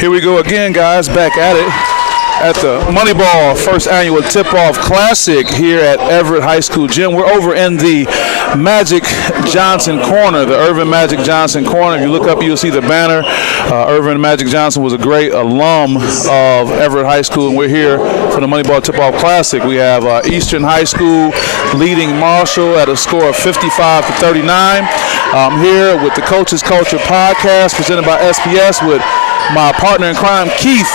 Here we go again, guys, back at it at the Moneyball first annual Tip-Off Classic here at Everett High School Gym. We're over in the Magic Johnson corner, the Irvin Magic Johnson corner. If you look up, you'll see the banner. Irvin Magic Johnson was a great alum of Everett High School, and we're here for the Moneyball Tip-Off Classic. We have Eastern High School leading Marshall at a score of 55-39. I'm here with the Coach's Culture podcast presented by SBS with my partner in crime, Keith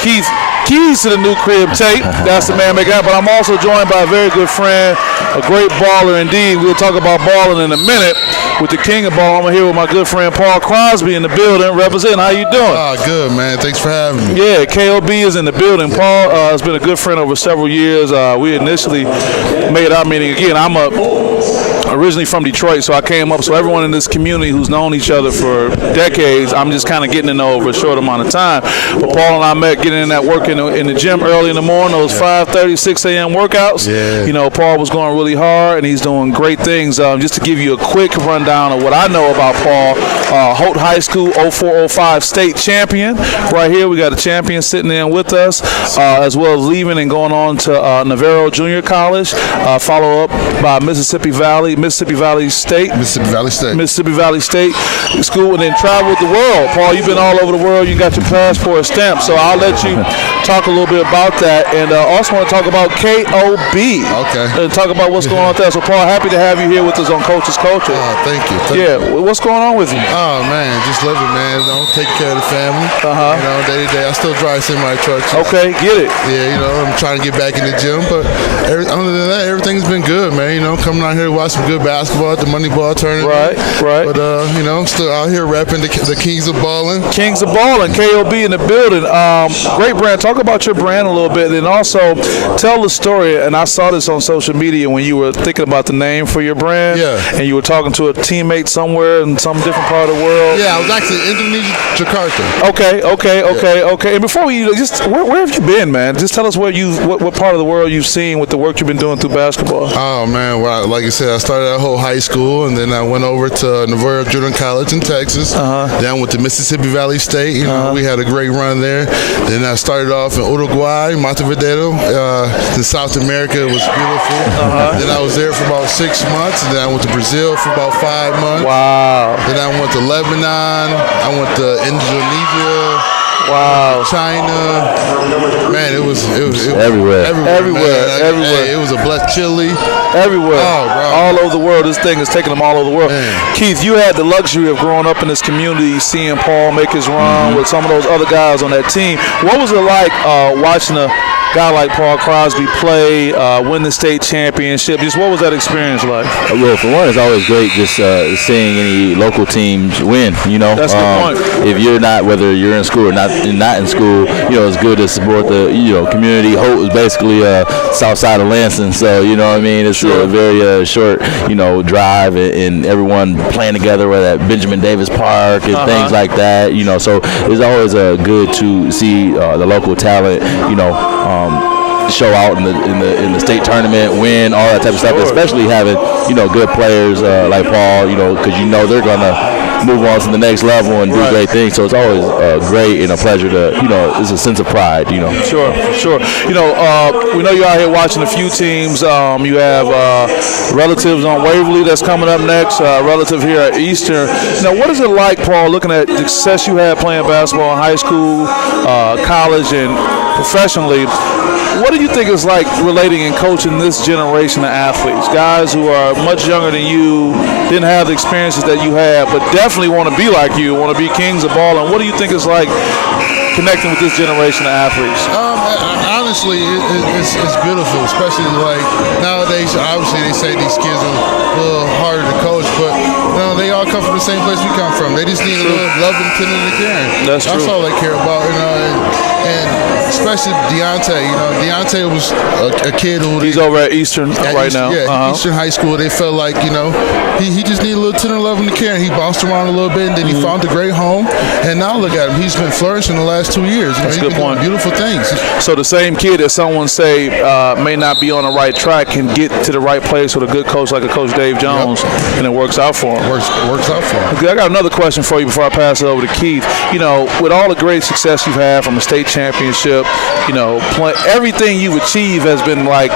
Keys to the new crib tape. That's the man making that. But I'm also joined by a very good friend, a great baller indeed. We'll talk about balling in a minute with the king of ball. I'm here with my good friend Paul Crosby in the building. Representing. How you doing? Good, man. Thanks for having me. Yeah, KOB is in the building. Paul has been a good friend over several years. We initially made our meeting. Again, I'm originally from Detroit, so I came up. So everyone in this community who's known each other for decades, I'm just kind of getting to know over a short amount of time. But Paul and I met getting in that work in the gym early in the morning, those 5:30, 6 a.m. workouts. Yeah. You know, Paul was going really hard, and he's doing great things. Just to give you a quick rundown of what I know about Paul, Holt High School 04-05 state champion. Right here, we got a champion sitting in with us, as well as leaving and going on to Navarro Junior College, follow up by Mississippi Valley State School, and then traveled the world. Paul, you've been all over the world. You got your passport stamped, so I'll let you talk a little bit about that, and also want to talk about KOB. Okay. And talk about what's going on with that. So, Paul, happy to have you here with us on Coach's Culture. Thank you. What's going on with you? Oh, man, just living, man. Taking care of the family. Day to day. I still drive semi trucks. Okay, get it. Yeah, I'm trying to get back in the gym, but other than that, everything's been good, man. Coming out here to watch some good basketball at the Moneyball tournament. Right. But still out here repping the Kings of Ballin'. Kings of Ballin', KOB in the building. Great brand. Talk about your brand a little bit, and also tell the story. And I saw this on social media when you were thinking about the name for your brand. Yeah. And you were talking to a teammate somewhere in some different part of the world. Yeah, I was actually in Indonesia, Jakarta. Okay. And before just where have you been, man? Just tell us what part of the world you've seen with the work you've been doing through basketball. Oh man, well, like I said, I started at Holt High School, and then I went over to Navarro Junior College in Texas. Then went to Mississippi Valley State. We had a great run there. Then I started off in Uruguay, Montevideo. In South America, it was beautiful. Then I was there for about 6 months, and then I went to Brazil for about 5 months. Wow. Then I went to Lebanon. I went to Indonesia. Wow. China. Man, it was everywhere. Everywhere. It was a blessed Chile. Everywhere. Oh, bro. All over the world. This thing is taking them all over the world. Man. Keith, you had the luxury of growing up in this community, seeing Paul make his run with some of those other guys on that team. What was it like watching a guy like Paul Crosby play, win the state championship? Just what was that experience like? Well, for one, it's always great just seeing any local teams win. That's the point. If you're not, whether you're in school or not in school, it's good to support the community. Holt is basically south side of Lansing, so it's a very short drive, and everyone playing together, whether at Benjamin Davis Park and things like that. So it's always good to see the local talent. Show out in the state tournament, win, all that type of stuff. Especially having good players like Paul, because they're gonna move on to the next level and do great things. So it's always great and a pleasure to it's a sense of pride. Sure. We know you're out here watching a few teams. You have relatives on Waverly that's coming up next. Relative here at Eastern. What is it like, Paul, looking at the success you had playing basketball in high school, college, and professionally? What do you think it's like relating and coaching this generation of athletes, guys who are much younger than you, didn't have the experiences that you had, but definitely want to be like you, want to be kings of ball? And what do you think it's like connecting with this generation of athletes? Honestly, it's beautiful, especially like nowadays. Obviously, they say these kids are a little harder to coach, but they all come from the same place we come from. They just need a little love and tending and caring. That's true. That's all they care about, and especially Deontay. Deontay was a kid who he's over at Eastern right now. Yeah, Eastern High School. They felt like he just needed a little tender love and care. And he bounced around a little bit, and then he found a great home. And now look at him. He's been flourishing the last 2 years. That's a good point. Beautiful things. So the same kid that someone say may not be on the right track can get to the right place with a good coach like a Coach Dave Jones, and it works out for him. Works out for him. Okay, I got another question for you before I pass it over to Keith. With all the great success you've had from a state championship, everything you've achieved has been like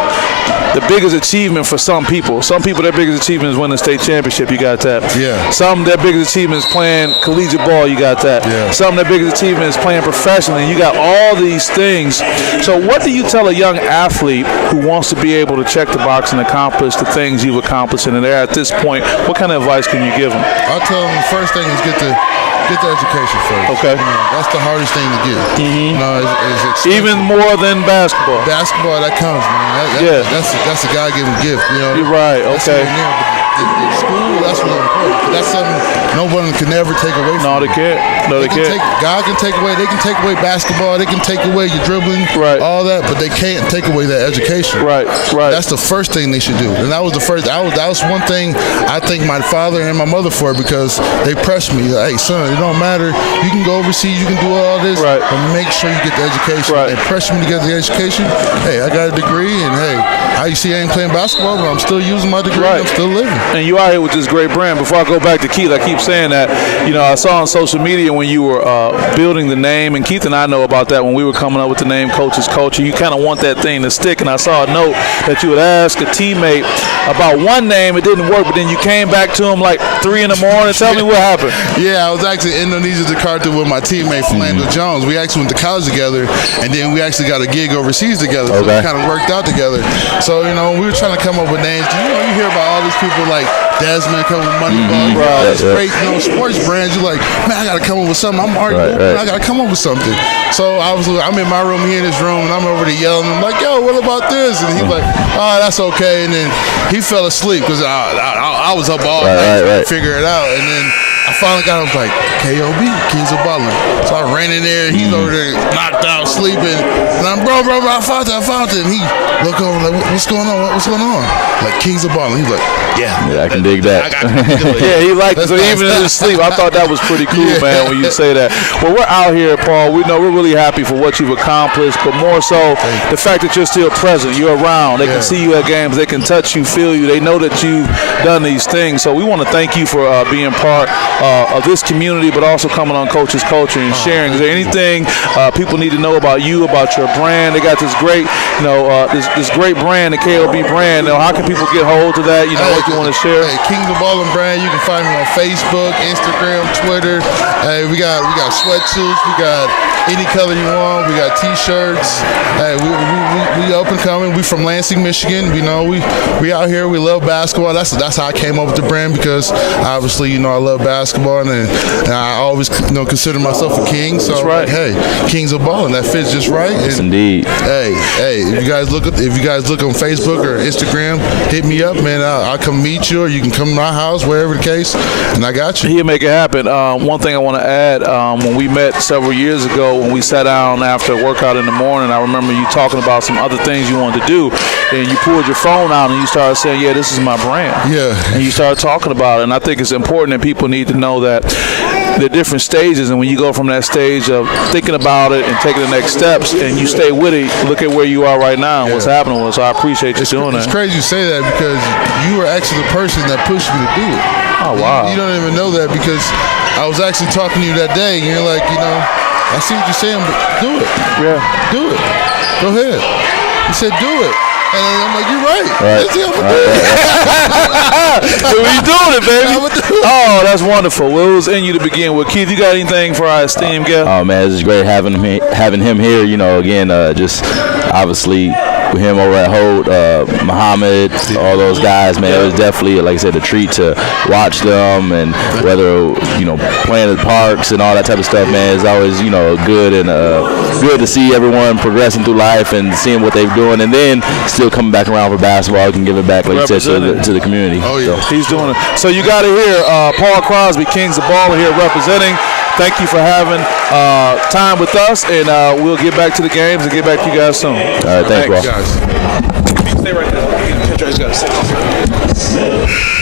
the biggest achievement for some people. Some people, their biggest achievement is winning the state championship. You got that. Yeah. Some, their biggest achievement is playing collegiate ball. You got that. Yeah. Some, their biggest achievement is playing professionally. You got all these things. So what do you tell a young athlete who wants to be able to check the box and accomplish the things you've accomplished, and they're at this point? What kind of advice can you give them? I'll tell them the first thing is get the education first. Okay. That's the hardest thing to get. Mm-hmm. Even more than basketball. Basketball, that comes, man. That's a God-given gift. You're right. Okay. School, that's really important. That's something no one can never take away from you. They can't. They can't. God can take away. They can take away basketball. They can take away your dribbling, all that, but they can't take away that education. Right. That's the first thing they should do. And that was the first. That was one thing I thank my father and my mother for, because they pressed me. Hey, son, it don't matter. You can go overseas. You can do all this, but make sure you get the education. They pressed me to get the education. Hey, I got a degree, and hey, I ain't playing basketball, but I'm still using my degree. I'm still living. And you out here with this great brand. Before I go back to Keith, I keep saying that, I saw on social media when you were building the name, and Keith and I know about that when we were coming up with the name Coach's Culture. You kind of want that thing to stick, and I saw a note that you would ask a teammate about one name, it didn't work, but then you came back to him like 3 in the morning. Tell me what happened. Yeah, I was actually in Indonesia, Jakarta with my teammate Philando Jones. We actually went to college together, and then we actually got a gig overseas together, so it kind of worked out together. So, we were trying to come up with names. You hear about all these people like Desmond coming with Moneyball, all these great sports brands. You're like, man, I got to come up with something. I'm already I got to come up with something. So I'm in my room, he in his room, and I'm over there yelling. I'm like, yo, what about this? And he's like, oh, that's okay. And then he fell asleep because I was up all night trying to figure it out. And then I finally got him like, KOB, Kings of Ballin'. So I ran in there. He's over there knocked out, sleeping. And I'm, bro, I found it. And he looked over like, what's going on? What's going on? Like, Kings of Ballin'. He's like, yeah, I can dig that. Yeah, he liked it. So even in his sleep, I thought that was pretty cool, man, when you say that. Well, we're out here, Paul. We know we're really happy for what you've accomplished, but more so the fact that you're still present. You're around. They can see you at games. They can touch you, feel you. They know that you've done these things. So we want to thank you for being part of this community, but also coming on Coach's Culture and sharing. Is there anything people need to know about you, about your brand? They got this great, this great brand, the KOB brand. How can people get hold of that? What you want to share? Hey, Kings of Ballin' brand. You can find me on Facebook, Instagram, Twitter. Hey, we got sweatsuits. We got any color you want. We got T-shirts. Hey, we up and coming. We from Lansing, Michigan. We out here. We love basketball. That's how I came up with the brand, because obviously I love basketball, and I always consider myself a king. So that's right. Hey, Kings of Ballin', that fits just right. Yes, indeed. Hey, if you guys look on Facebook or Instagram, hit me up, man. I'll come meet you, or you can come to my house, wherever the case, and I got you. He'll make it happen. One thing I want to add, when we met several years ago, when we sat down after a workout in the morning, I remember you talking about some other things you wanted to do, and you pulled your phone out and you started saying, yeah, this is my brand. Yeah. And you started talking about it, and I think it's important that people need to know that there are different stages, and when you go from that stage of thinking about it and taking the next steps, and you stay with it, look at where you are right now and what's happening with it. So I appreciate you doing that. It's crazy you say that, because you were actually the person that pushed me to do it. Oh, wow. You don't even know that, because I was actually talking to you that day, and you're like, I see what you're saying, but do it. Yeah. Do it. Go ahead. You said do it. And I'm like, you're right. Let's see how I'm doing it. We doing it, baby. Oh, that's wonderful. Well, it was in you to begin with. Keith, you got anything for our esteemed guest? Oh, man, it's great having him here. Again, just obviously with him over at Holt, Muhammad, all those guys, man, it was definitely, like I said, a treat to watch them, and whether, playing at the parks and all that type of stuff, man, it's always, good and good to see everyone progressing through life and seeing what they're doing, and then still coming back around for basketball. You can give it back, like you said, to the community. Oh, yeah. So he's doing it. So you got to hear Paul Crosby, Kings of Ballin' here representing thank you for having time with us, and we'll get back to the games and get back to you guys soon. All right, thanks, Paul. Guys. Stay right there. Pedro's got to sit.